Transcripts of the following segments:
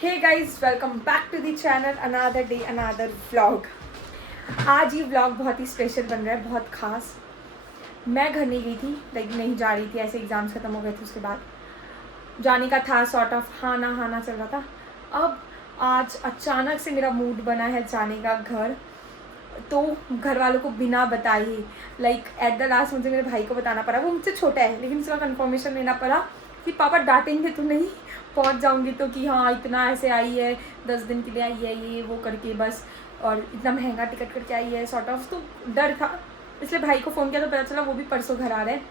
Hey guys, welcome back to the channel. Another day another vlog. आज ये vlog बहुत ही special बन रहा है, बहुत ख़ास। मैं घर नहीं गई थी, लाइक नहीं जा रही थी, ऐसे एग्ज़ाम्स ख़त्म हो गए थे। उसके बाद जाने का था, सॉर्ट ऑफ हाना चल रहा था। अब आज अचानक से मेरा मूड बना है जाने का घर। तो घर वालों को बिना बताए, लाइक एट द लास्ट मुझे मेरे भाई को बताना पड़ा। वो मुझसे छोटा है लेकिन उसका कंफर्मेशन लेना पड़ा कि पापा डांटेंगे तो नहीं, पहुंच जाऊंगी तो, कि हाँ इतना ऐसे आई है, 10 दिन के लिए आई है, ये वो करके बस, और इतना महंगा टिकट करके आई है, सॉर्ट ऑफ। तो डर था, इसलिए भाई को फ़ोन किया तो पता चला वो भी परसों घर आ रहे हैं।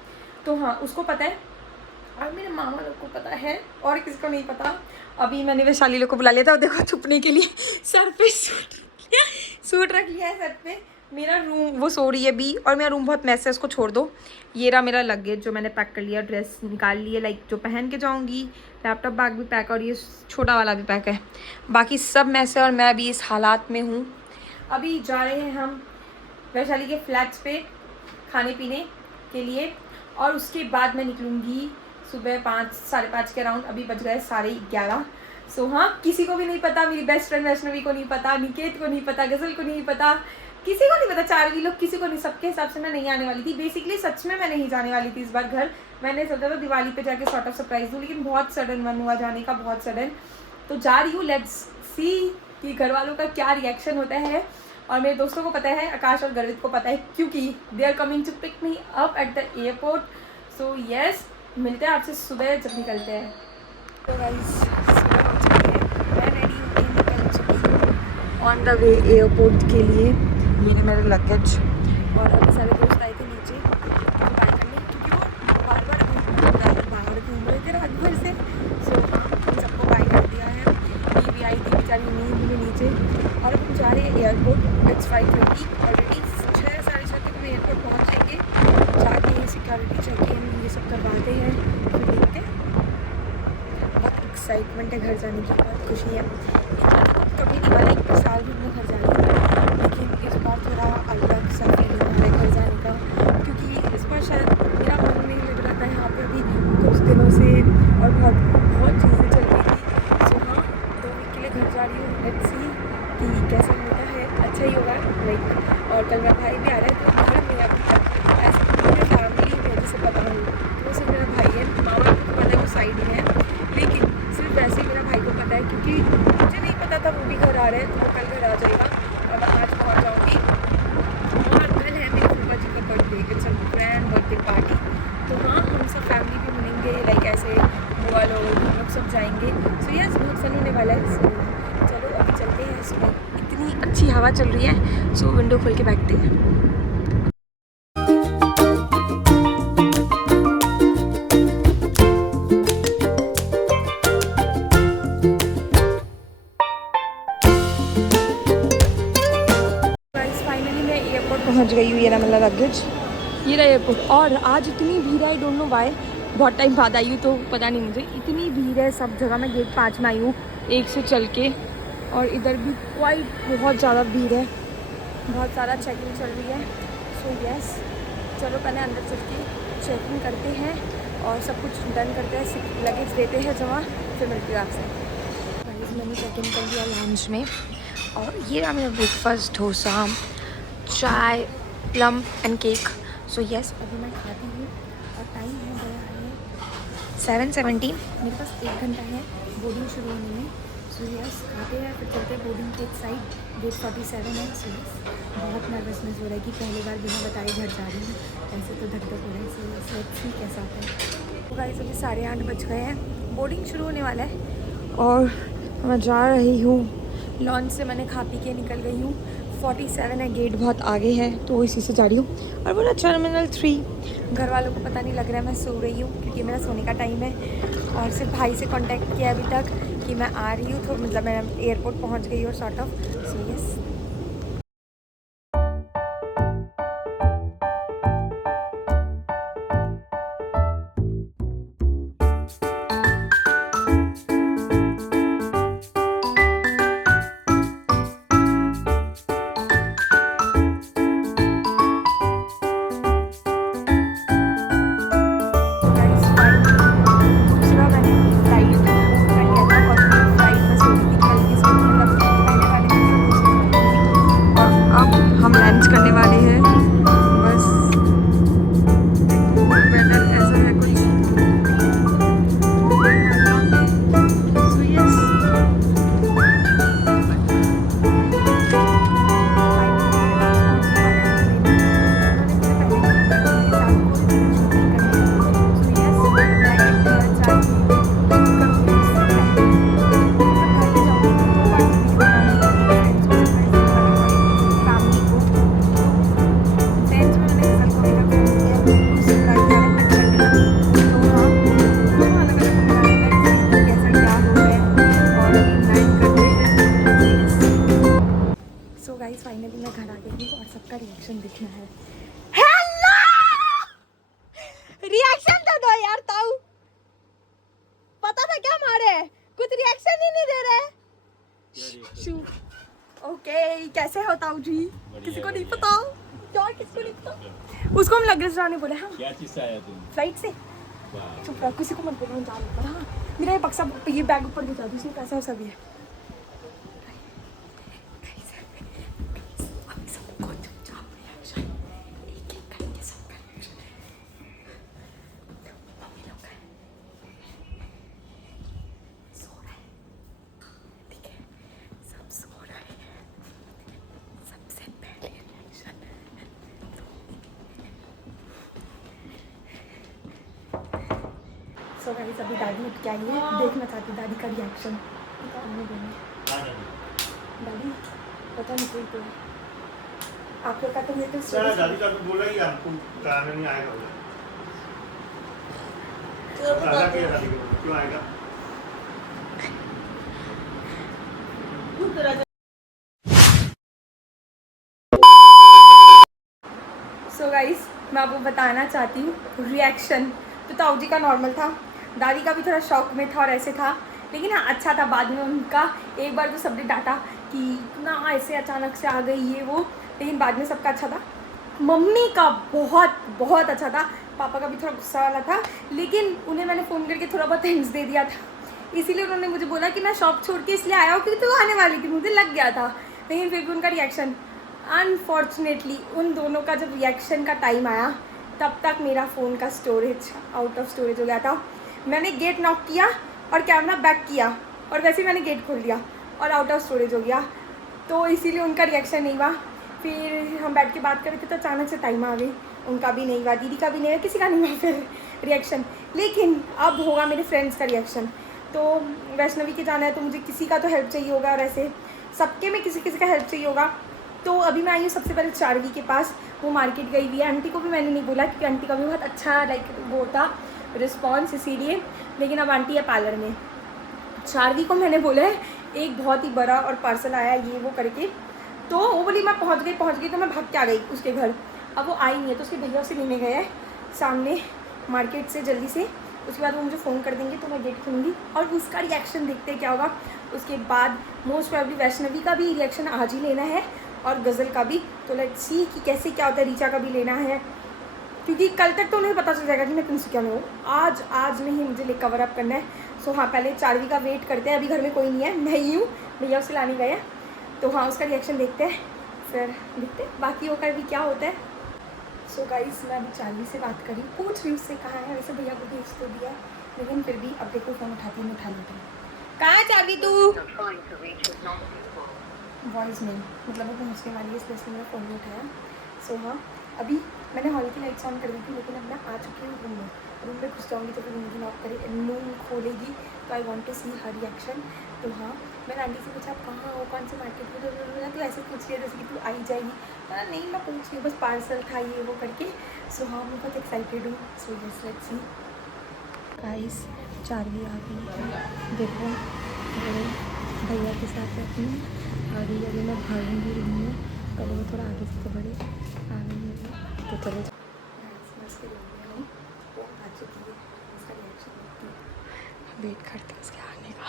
तो हाँ, उसको पता है और मेरे मामा लोग को पता है, और किसी को नहीं पता। अभी मैंने वैशाली लोग को बुला लिया था, देखो छुपने के लिए सर पे सूट रख लिया है सर पे। मेरा रूम, वो सो रही है अभी, और मेरा रूम बहुत मैस है, उसको छोड़ दो। ये रहा मेरा लगेज जो मैंने पैक कर लिया, ड्रेस निकाल ली है, लाइक जो पहन के जाऊंगी। लैपटॉप बैग भी पैक, और ये छोटा वाला भी पैक है। बाकी सब मैस है और मैं अभी इस हालात में हूँ। अभी जा रहे हैं हम वैशाली के फ्लैट्स पे खाने पीने के लिए, और उसके बाद मैं निकलूँगी सुबह 5 साढ़े 5 के अराउंड। अभी बज गए 11:30। सो हाँ, किसी को भी नहीं पता, मेरी बेस्ट फ्रेंड वैष्णवी को नहीं पता, निकेत को नहीं पता, गज़ल को नहीं पता, किसी को नहीं पता, चारवी लोग किसी को नहीं। सबके हिसाब से मैं नहीं आने वाली थी। बेसिकली सच में मैं नहीं जाने वाली थी इस बार घर। मैंने सोचा था दिवाली पे जाके सॉर्ट ऑफ सरप्राइज दूँ, लेकिन बहुत सडन मन हुआ जाने का, बहुत सडन। तो जा रही हूँ, लेट्स सी कि घर वालों का क्या रिएक्शन होता है। और मेरे दोस्तों को पता है, आकाश और गर्वित को पता है, क्योंकि they are coming to pick me up at the airport. So yes, मिलते हैं आपसे सुबह जब निकलते हैं। तो गाइस, सुबह हो चुकी है, मैं रेडी होकर निकल चुकी हूँ ऑन द वे एयरपोर्ट के लिए। ये मेरे लगेज, और अभी सारे दोस्त आए थे नीचे बाय करने, क्योंकि वो बाहर घूम रहे थे रात भर से। सो हाँ, सबको बाय कर दिया है। ये भी आई थी बेचारी नींद में नीचे। और अब हम जा रहे हैं एयरपोर्ट। It's 5:30 already. 6 साढ़े 6 तक हम एयरपोर्ट पहुँच जाएंगे। जाके सिक्योरिटी चेक इन ये सब करवाते हैं, फिर देखते हैं। बहुत एक्साइटमेंट है घर जाने की, बहुत खुशी है। कभी नहीं वाला, एक साल भी मैं घर जा रही हूँ, लेकिन इस बार थोड़ा अलग सा फीलिंग हो रहा है घर जाने का, क्योंकि इस बार शायद मेरा मन नहीं लग रहा था यहाँ पे अभी कुछ दिनों से, और बहुत चीज़ें चल रही थी। सो हाँ, 2 वीक के लिए घर जा रही हूँ। लेट्स सी कि कैसा होता है, अच्छा ही होगा लाइक। और कल मेरा भाई भी आ रहा है, तो घर में अभी तक ऐसे पूरी फैमिली में जैसे पता नहीं, तो सिर्फ मेरा भाई है। मामा को पता है वो साइड में है, लेकिन सिर्फ वैसे ही मेरा भाई को पता है, क्योंकि मुझे नहीं पता था वो भी घर आ रहे हैं। तो वो कल घर आ जाएगा और मैं आज पहुँच जाऊँगी। और कल है मेरी फूफा जी का birthday, it's a grand birthday party. तो हाँ, हम सब फैमिली भी मिलेंगे, लाइक ऐसे बुआ लोग, हम लोग सब जाएंगे। सो यस, बहुत फन होने वाला है। सो चलो अभी चलते हैं। सुबह इतनी अच्छी हवा चल रही है, सो विंडो खोल के बैठते हैं। फाइनली मैं एयरपोर्ट पहुंच गई हूँ। ये रहा मेरा लगेज, ये रहा एयरपोर्ट। और आज इतनी भीड़ है, आई डोंट नो वाई। बहुत टाइम बाद आई हूँ तो पता नहीं मुझे, इतनी भीड़ है सब जगह। मैं गेट 5 में आई हूँ 1 से चल के, और इधर भी बहुत ज़्यादा भीड़ है, बहुत सारा चेकिंग चल रही है। सो यस, चलो पहले अंदर चल के चेकिंग करते हैं और सब कुछ डन करते हैं, लगेज देते हैं जमा, फिर मिलती हूँ आपसे। मैंने चेकिंग कर लिया लंच में, और ये रहा मेरा ब्रेकफास्ट, डोसा, चाय, plum and cake. So yes, अभी मैं खाती हूँ, और टाइम हो गया है 7:17। मेरे पास 1 घंटा है बोर्डिंग शुरू होने में। सो यस, खाते हैं, फिर चलते हैं बोर्डिंग के एक साइड। गेट 47 है। सो यस, बहुत नर्वसनेस हो रहा है कि पहली बार बिना बताए घर जा रही हूँ, ऐसे तो धक धक हो रहा है। सो यस, लेट्स सी कैसा होता है। तो गाइस, अभी 8:30 बज गए हैं, बोर्डिंग शुरू होने वाला है, और मैं जा रही हूँ। लॉन्च से मैंने खा पी के निकल गई हूँ। 47 है, गेट बहुत आगे है, तो इसी से जा रही हूँ। और बोला टर्मिनल 3। घर वालों को पता नहीं लग रहा है मैं सो रही हूँ, क्योंकि मेरा सोने का टाइम है। और सिर्फ भाई से कांटेक्ट किया अभी तक कि मैं आ रही हूँ, तो मतलब मैं एयरपोर्ट पहुँच गई और सॉर्ट ऑफ। सो यस, दूसरा मैंने फ्लाइट बुक कर लिया था, और फ्लाइट में सो सबका रिएक्शन दिखना है। हेलो, रिएक्शन तो दो यार। ताऊ पता था क्या मारे, कुछ रिएक्शन ही नहीं दे रहे। ओके कैसे हो ताऊ जी? किसी को नहीं पता यार, किसी को नहीं पता। उसको हम लगेज लाने बोले। हाँ क्या चीज से आया तुम? फ्लाइट से। चुप रहो, किसी को मत बोलो, जा रहा। हाँ मेरा ये बक्सा, ये बैग ऊपर गिरा दो, इसमें पैसा वैसा भी है। सो गाइस अभी दादी उठ के आई है, देखना चाहती दादी का रिएक्शन। दादी पता नहीं कोई तो आप लोग का तो मेरे तो दादी का तो बोला ही आपको कराने नहीं आएगा वो। क्यों आएगा? सो गाइस मैं आपको बताना चाहती हूँ रिएक्शन तो ताऊ जी का नॉर्मल था, दादी का भी थोड़ा शौक में था और ऐसे था, लेकिन हाँ अच्छा था। बाद में उनका एक बार तो सबने डांटा कि ना ऐसे अचानक से आ गई ये वो, लेकिन बाद में सबका अच्छा था। मम्मी का बहुत बहुत अच्छा था, पापा का भी थोड़ा गुस्सा वाला था, लेकिन उन्हें मैंने फ़ोन करके थोड़ा बहुत हिंट्स दे दिया था, इसीलिए उन्होंने मुझे बोला कि मैं शॉप छोड़ के इसलिए आया हूँ क्योंकि तो आने वाली थी, मुझे लग गया था। लेकिन फिर भी उनका रिएक्शन, अनफॉर्चुनेटली उन दोनों का जब रिएक्शन का टाइम आया तब तक मेरा फ़ोन का स्टोरेज आउट ऑफ स्टोरेज हो गया था। मैंने गेट नॉक किया और कैमरा बैक किया और वैसे ही मैंने गेट खोल दिया और आउट ऑफ स्टोरेज हो गया, तो इसीलिए उनका रिएक्शन नहीं हुआ। फिर हम बैठ के बात कर रहे थे तो अचानक से टाइम आ गई, उनका भी नहीं हुआ, दीदी का भी नहीं हुआ, किसी का नहीं हुआ फिर रिएक्शन। लेकिन अब होगा मेरे फ्रेंड्स का रिएक्शन। तो वैष्णवी के जाना है तो मुझे किसी का तो हेल्प चाहिए होगा, और ऐसे सबके में किसी किसी का हेल्प चाहिए होगा। तो अभी मैं आई हूँ सबसे पहले चारवी के पास, वो मार्केट गई हुई है। आंटी को भी मैंने नहीं बोला क्योंकि आंटी का भी बहुत अच्छा लाइक वो था रिस्पॉन्स, इसीलिए। लेकिन अब आंटी है पार्लर में। चारवी को मैंने बोला है एक बहुत ही बड़ा और पार्सल आया ये वो करके, तो वो बोली मैं पहुँच गई तो मैं भाग के आ गई उसके घर। अब वो आई नहीं है तो उसके भैया उसे लेने गए हैं सामने मार्केट से जल्दी से, उसके बाद वो मुझे फ़ोन कर देंगे तो मैं गेट खोलूँगी और उसका रिएक्शन देखते हैं क्या होगा। उसके बाद मोस्ट प्रॉब्ली वैष्णवी का भी रिएक्शन आज ही लेना है और गज़ल का भी, तो लेट्स सी कि कैसे क्या होता है। रीचा का भी लेना है क्योंकि कल तक तो उन्हें पता चल जाएगा कि मैं तिनसुकिया में हूँ। आज नहीं मुझे कवर अप करना है। सो हाँ पहले चारवी का वेट करते हैं, अभी घर में कोई नहीं है, मैं ही हूँ, भैया उसे लाने गए हैं। तो हाँ उसका रिएक्शन देखते हैं, फिर देखते हैं बाकी होकर भी क्या होता है। सो गाइस मैं अभी चारवी से बात करी, पूछ रही उससे कहाँ है, वैसे भैया को भेज तो दिया, लेकिन फिर भी अब देखो फ़ोन उठाती हूँ, उठा लेती हूँ। कहाँ है चारवी तू? वॉइस नहीं, मतलब वो पहुँचने वाली है इसलिए मेरा फ़ोन नहीं उठाया। सो हाँ अभी मैंने हॉल की लाइट्स ऑन कर दी थी, लेकिन अब मैं आ चुकी हूँ रूम में घुस जाऊँगी तो फिर रूम की नॉक खोलेगी, तो I want to see her reaction. तो हाँ मैंने आंटी से पूछा आप कहाँ हो, कौन से मार्केट में, तो ऐसे पूछ लिया जैसे कि तू आई जाएगी। नहीं मैं पूछ रही हूँ बस पार्सल था ये वो करके। सो हाँ मैं बहुत एक्साइटेड हूँ। So yes let's see. Guys Charvi आ गई, देखो भैया के साथ रहती हूँ और ये अभी मैं भागूंगी रूम में, पहले वो थोड़ा आगे से तो बड़े आ गई है तो चले जाओ। वो आ चुकी है, इसका रिएक्शन वेट करते हैं उसके आने का।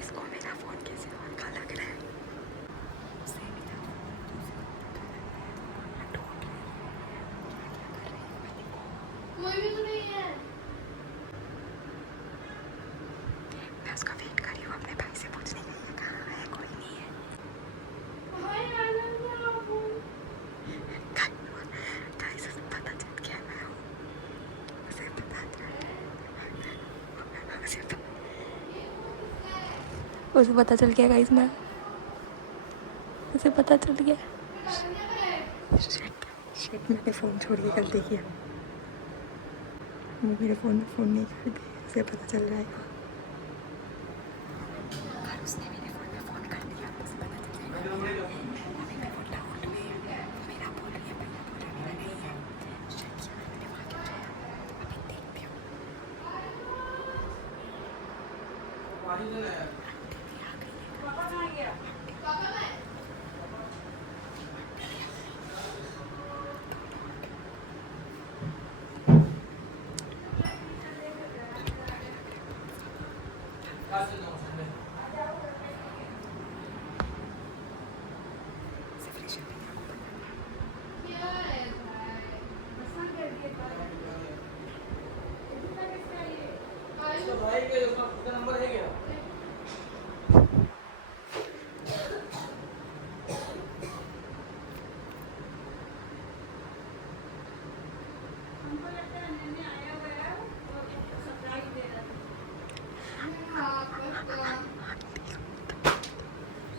इसको मेरा फ़ोन कैसे हल्का लग रहा है, उसे मेरा कोई भी तो नहीं है। मैं उसका वेट कर रही हूँ, अपने भाई से पूछने के लिए कहाँ है, कोई नहीं है। गाइस उसे पता चल गया मैं हूँ, उसे पता चल गया गाइस, मैं उसे पता चल गया। शिट मैंने फ़ोन छोड़ के गलती किया। वो मेरे फ़ोन में फ़ोन नहीं करती, उसे पता चल जाएगा। और उसने मेरे फ़ोन में फ़ोन कर दिया, उसे पता चल जाएगा। अभी मैं फ़ोन डाउन हुई है, मेरा बोल रही है, भैया बोल रहा मेरा नहीं है। शिट यार, मैंने वहाँ क्यों जाया? अभी देखती हूँ। आंटी भी आ गई है। पापा कहाँ गया? पापा मैं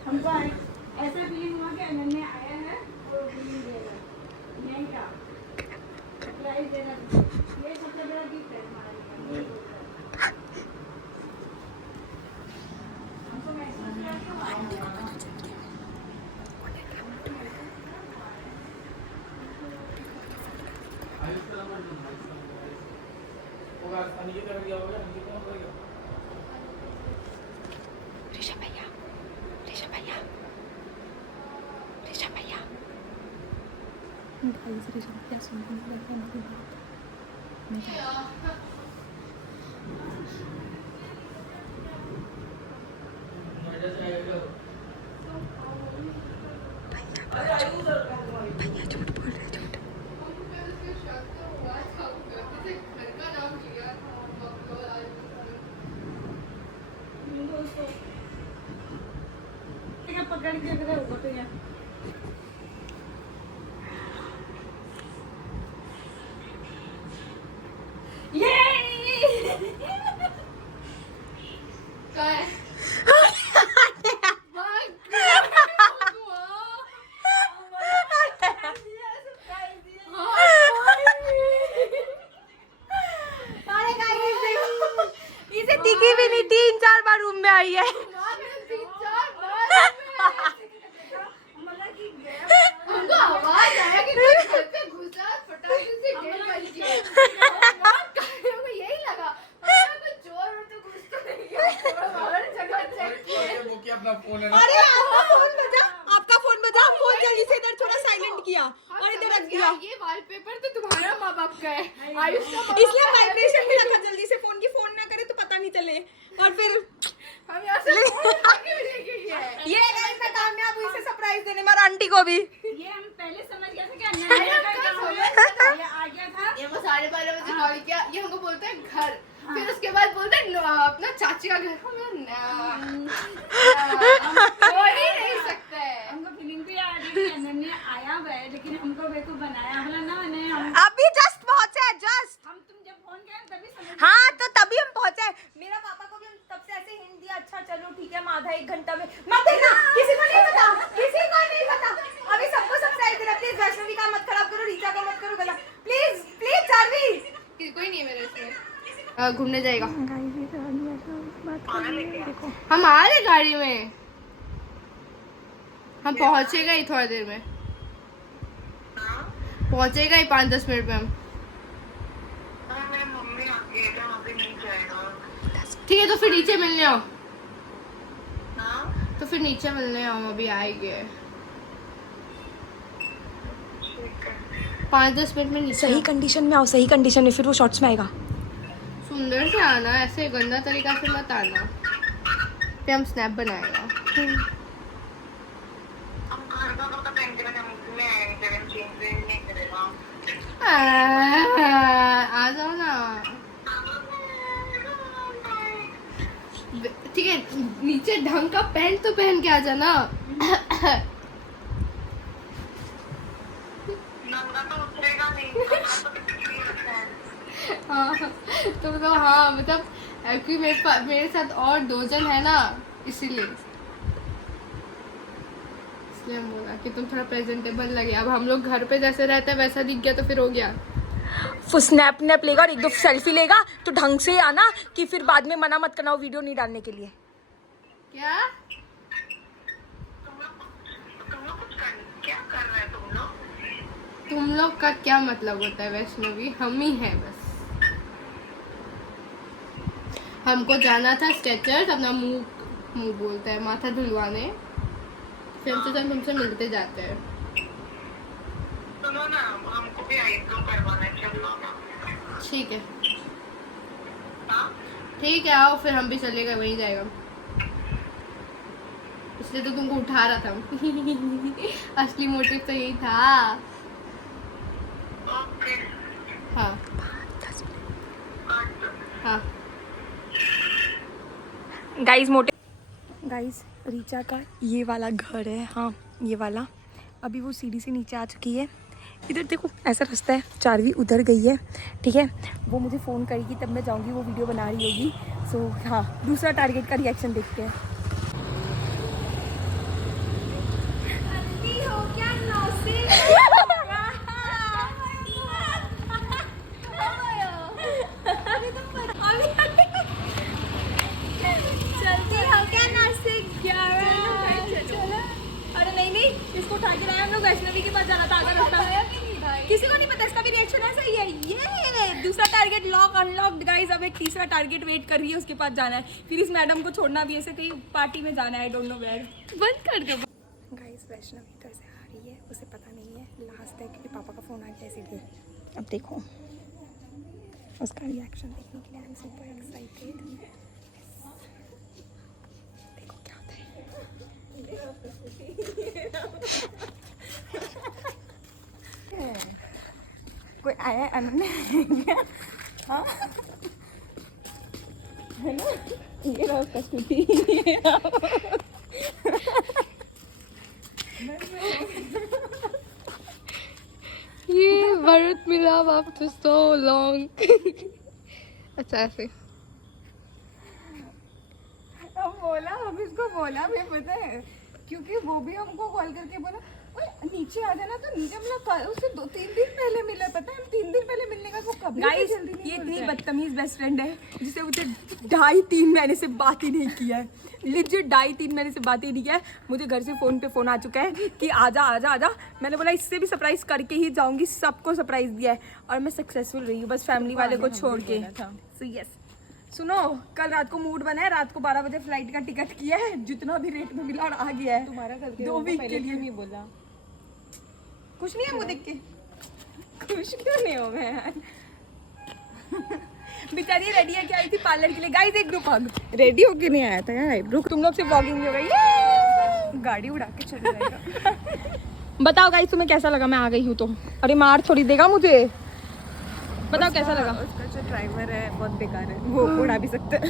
हमको ऐसा फीलिंग हुआ कि अनन्या आया है और फीलिंग देगा नहीं का सरप्राइज देना, ये सबसे बड़ा गिफ्ट है हमारे लिए। हमको महसूस हुआ कि वो आया है। ऋषभ भैया, ऋषभ भैया, ऋषभ भैया। गाइस, ऋषभ भैया सुन नहीं रहे हैं मेरी बात। मैं भैया झूठ बोल रहे, झूठ। पकड़ के रख रहे हो तो यार इसे दिखी भी नहीं, 3-4 बार रूम में आई है। हमको आवाज आया कि कोई घर पे घुसा, फटाक से गेट बंद किया। हमको यही लगा कोई चोर हो तो घुस तो नहीं गया, और जगह चेक किए। अरे आपका फोन बजा, हम फोन जल्दी से इधर थोड़ा साइलेंट किया और इधर रख दिया। ये वॉलपेपर तो तुम्हारा माँ बाप का है, आयुष का माँ इसलिए बाप का है। वाइब्रेशन भी रखा जल्दी से, फोन की फोन ना करे तो पता नहीं चले। और फिर हम यहाँ से फोन उठा के भी लेके गए। ये गाइस मैं कामयाब हुई इसे सरप्राइज देने में, और आंटी को भी। ये हम पहले समझ गए थे कि अनन्या का काम है, ये आ गया था। ये वो 12:30 बजे कॉल किया, ये हमको बोलते हैं घर, फिर उसके बाद बोलते हैं अपना चाची का घर। हम लोग हो ही नहीं सकता है। हमको फीलिंग भी आ रही है अनन्या आया हुआ है, लेकिन हमको बेवकूफ बनाया बोला ना मैंने। हम अभी जस्ट पहुंचे, जस्ट। तुम जब फोन किया तभी समझ हाँ तो तभी हम पहुंचे। मेरा पापा को भी हम तब से ऐसे हिंट दिया, अच्छा चलो ठीक है, हम आधा 1 घंटा में। मत देना, किसी को नहीं पता, किसी को नहीं पता। अभी सबको सरप्राइज देना। प्लीज वैष्णवी का मत खराब करो, रीचा का मत करो गला, प्लीज प्लीज। चार्वी कोई नहीं है मेरे इसमें, घूमने जाएगा। हम आ रहे गाड़ी में, हम पहुंचेगा ही थोड़ी देर में, पहुंचेगा ही 5-10 मिनट में हम। ठीक है तो फिर नीचे मिलने आओ। तो फिर नीचे मिलने आओ, हम अभी आएंगे 5-10 मिनट में नीचे। सही कंडीशन में आओ, सही कंडीशन में, फिर वो शॉर्ट्स में आएगा। सुंदर से आना, ऐसे गंदा तरीका से मत आना, फिर हम स्नैप बनाएगा। आ जाओ ना, ठीक है नीचे ढंग का पैंट तो पहन के आ जाना। हाँ तो मतलब हाँ मतलब क्योंकि मेरे साथ और 2 जन है ना, इसीलिए हम बोला कि तुम थोड़ा प्रेजेंटेबल लगे। अब हम लोग घर पे जैसे रहते हैं वैसा दिख गया तो फिर हो गया। वो स्नैप नैप लेगा और एक दो सेल्फी लेगा तो ढंग से आना, कि फिर बाद में मना मत करना वो वीडियो नहीं डालने के लिए। क्या तुम लोग का क्या मतलब होता है वैष्णवी? हम ही हैं बस। हमको जाना था स्ट्रेचर, अपना मुंह बोलता है माथा धुलवाने, फिर हम सोचा तुमसे मिलते जाते हैं। सुनो ना, हमको भी आईब्रो करवाना है, चलो ना। ठीक है हाँ? ठीक है, आओ फिर हम भी चलेगा, वहीं जाएगा। इसलिए तो तुमको उठा रहा था। असली मोटिव तो यही था। ओके, हाँ काट दो। हाँ गाइस रीचा का ये वाला घर है, हाँ ये वाला। अभी वो सीढ़ी से नीचे आ चुकी है। इधर देखो ऐसा रास्ता है, चारवी उधर गई है, ठीक है। वो मुझे फ़ोन करेगी तब मैं जाऊंगी, वो वीडियो बना रही होगी। सो हाँ, दूसरा टारगेट का रिएक्शन देखते हैं। अरे नहीं इसको उठा के लाए हम लोग, वैष्णवी के पास जाना था। अगर रास्ता किसी को नहीं पता, इसका भी रिएक्शन ऐसा ही है। ये दूसरा टारगेट लॉक अनलॉक्ड गाइस। अब एक तीसरा टारगेट वेट कर रही है, उसके पास जाना है। फिर इस मैडम को छोड़ना भी, ऐसे कहीं पार्टी में जाना है, आई डोंट नो वेयर। बंद कर दो। गाइस वैष्णवी इधर से आ रही है, उसे पता नहीं है लास्ट है क्योंकि पापा का फ़ोन आ गया इसीलिए। अब देखो उसका रिएक्शन देखने के लिए आई एम सुपर एक्साइटेड। देखो क्या होता है। कोई आया है अनन्या? हाँ है ना, ये रहा उसका स्कूटी। ये भरत मिला आफ्टर सो लॉन्ग। अच्छा ऐसे हम बोला, हम इसको बोला, हमें पता है क्योंकि वो भी हमको कॉल करके बोला ओए नीचे आ जाना, तो नीचे मतलब उससे 2-3 दिन पहले मिला। पता है हम 3 दिन पहले मिलने का, वो कभी गाइस ये इतनी बदतमीज बेस्ट फ्रेंड है जिसे मुझे 2.5-3 महीने से बात ही नहीं किया है। लिजिट 2.5-3 महीने से बात ही नहीं किया है। मुझे घर से फ़ोन पे फ़ोन आ चुका है कि आजा आजा आजा। मैंने बोला इससे भी सरप्राइज़ करके ही जाऊँगी, सबको सरप्राइज़ दिया है और मैं सक्सेसफुल रही हूँ, बस फैमिली वाले को छोड़ के। सो यस, सुनो कल रात को मूड बना है, रात को 12 बजे फ्लाइट का टिकट किया है, जितना भी रेट में मिला और आ गया है। तुम्हारा 2 वीक के लिए नहीं बोला कुछ नहीं है। मुँह देख के खुश क्यों नहीं हो मैं यार? बेचारी रेडी है क्या आई थी पार्लर के लिए। गाइस एक ग्रुप हग, रेडी होके नहीं आया था यार। रुक, तुम लोग से व्लॉगिंग हो गई, गाड़ी उड़ा के चले जाएगा। बताओ गाइस तुम्हें कैसा लगा मैं आ गई हूँ तो? अरे मार थोड़ी देगा मुझे, बताओ कैसा लगा? उसका जो ड्राइवर है बहुत बेकार है, वो उड़ा भी सकता है।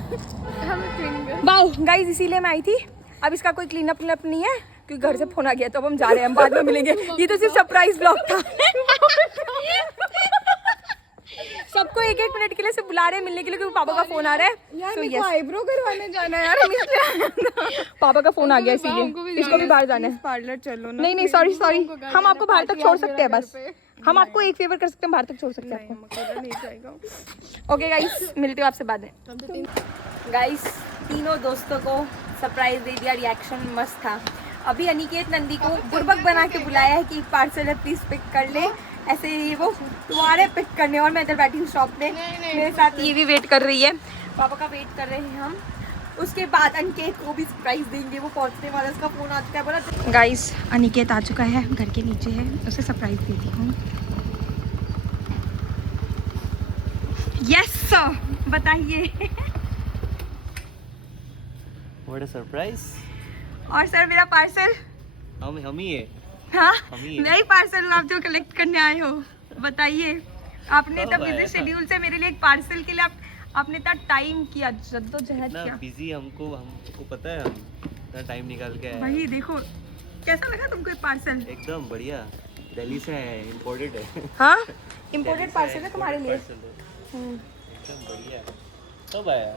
वाओ गाइस इसीलिए मैं आई थी। अब इसका कोई क्लीन अप नहीं है क्योंकि घर से फोन आ गया, तो अब हम जा रहे हैं, हम बाद में मिलेंगे। ये तो सिर्फ सरप्राइज ब्लॉग था। सबको 1-1 मिनट के लिए से बुला रहे हैं मिलने के लिए क्योंकि पापा का फोन आ रहा है। यार तो मेरे को आईब्रो करवाने जाना है यार, हम इसलिए पापा का फोन आ गया इसीलिए, इसको भी बाहर जाना है। पार्लर चलो ना। नहीं सॉरी, हम आपको बाहर तक छोड़ सकते हैं, बस हम आपको एक फेवर कर सकते हैं, बाहर तक छोड़ सकते हैं आपको। नहीं जाएगा। ओके गाइस मिलते हो आपसे बाद में। गाइस तीनों दोस्तों को सरप्राइज दे दिया, रिएक्शन मस्त था। अभी अनिकेत नंदी को बुर्बक बना के बुलाया है कि पार्सल है प्लीज पिक कर ले, ऐसे ही वो तुम्हारे पिक करने। और मैं इधर बैठी हूँ शॉप पे, मेरे साथ ये भी वेट कर रही है, पापा का वेट कर रहे हैं हम। उसके बाद अनिकेत को भी सरप्राइज देंगे, वो पहुंचने वाला, उसका फोन आ चुका है। बोला गाइस अनिकेत आ चुका है, घर के नीचे है, उसे सरप्राइज देती हूँ। यस सर बताइए। What a surprise! और सर मेरा पार्सल। हम ही है। हाँ हम ही है। मैं ही पार्सल हूँ, आप जो कलेक्ट करने आए हो। बताइए आपने कब इतना आया? बिजी शेड्यूल से मेरे लिए एक पार्सल के लिए आपने इतना टाइम किया, जद्दोजहद इतना किया। बिजी हमको पता है, हम इतना टाइम निकाल के आए हैं। वही देखो कैसा लगा तुमको ये पार्सल? एकदम बढ़िया, दिल्ली से है, इम्पोर्टेड है। हाँ इम्पोर्टेड पार्सल है तुम्हारे लिए। एकदम बढ़िया। कब आया?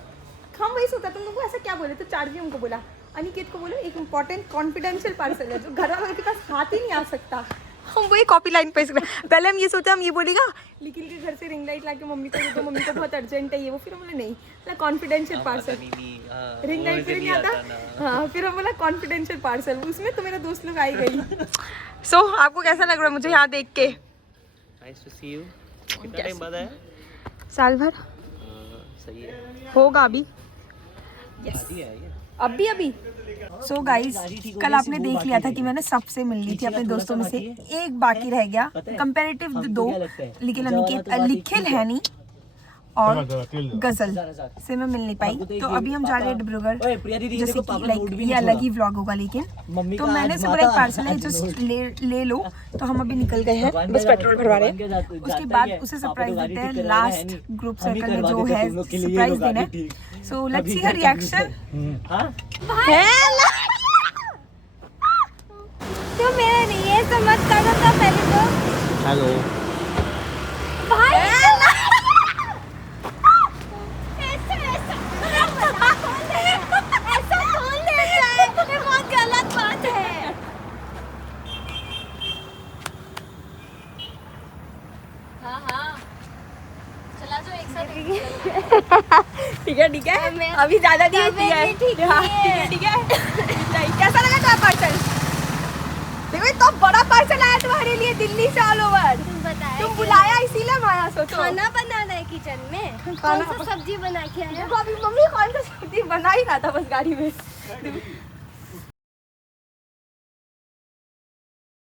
हम वही सोचा, तुम लोगों को ऐसा क्या बोले तो चार्जी हमको बोला, अनिकेत को बोलो एक इम्पोर्टेंट कॉन्फिडेंशियल पार्सल है जो घर वालों के पास हाथ ही नहीं आ सकता। हम वही कॉपी लाइन पेस्ट कर। पहले हम ये सोचा हम ये बोलेगा निखिल के घर से रिंग लाइट लाके मम्मी को दे दो, मम्मी को बहुत अर्जेंट है ये वो। फिर हम बोले नहीं, बोला कॉन्फिडेंशियल पार्सल। रिंग लाइट फिर नहीं आता। हाँ फिर हम बोला कॉन्फिडेंशियल पार्सल, उसमें तो मेरा दोस्त लोग आई गई। सो आपको कैसा लग रहा है मुझे यहाँ देख के? Nice to see you. कितना टाइम बाद आया? साल भर सही है। होगा अभी। शादी है ये। अभी सो गाइज कल आपने देख लिया था कि मैंने सबसे मिल ली थी अपने दोस्तों में से, एक बाकी रह गया कंपैरेटिव 2, लेकिन अनिकेत निखिल है नहीं और गजल से मैं मिल नहीं पाई। तो अभी हम जा रहे हैं डिब्रूगढ़, जैसे कि लाइक ये अलग ही व्लॉग होगा, लेकिन तो मैंने से बोला एक पार्सल है जस्ट ले लो। तो हम अभी निकल गए हैं, बस पेट्रोल भरवा रहे हैं, उसके बाद उसे सरप्राइज देते हैं। लास्ट ग्रुप सर्कल में जो है सरप्राइज देना है। So let's see her reaction. तो मेरा नहीं है तो मत करो तो पहले तो हेलो। भाई ऐसा कौन लेता है? ये बहुत गलत बात है। हाँ चला जो एक साथ। ठीक है अभी ज्यादा नहीं होती है। ठीक है ठीक है कैसा लगा था पार्सल? देखो तो बड़ा पार्सल आया तुम्हारे लिए दिल्ली से ऑल ओवर। तुम बुलाया इसीलिए हम आया। सोचो खाना बनाना है किचन में, कौन सा सब्जी बना के आया? अभी मम्मी कौन सा सब्जी बना ही रहा था बस गाड़ी में।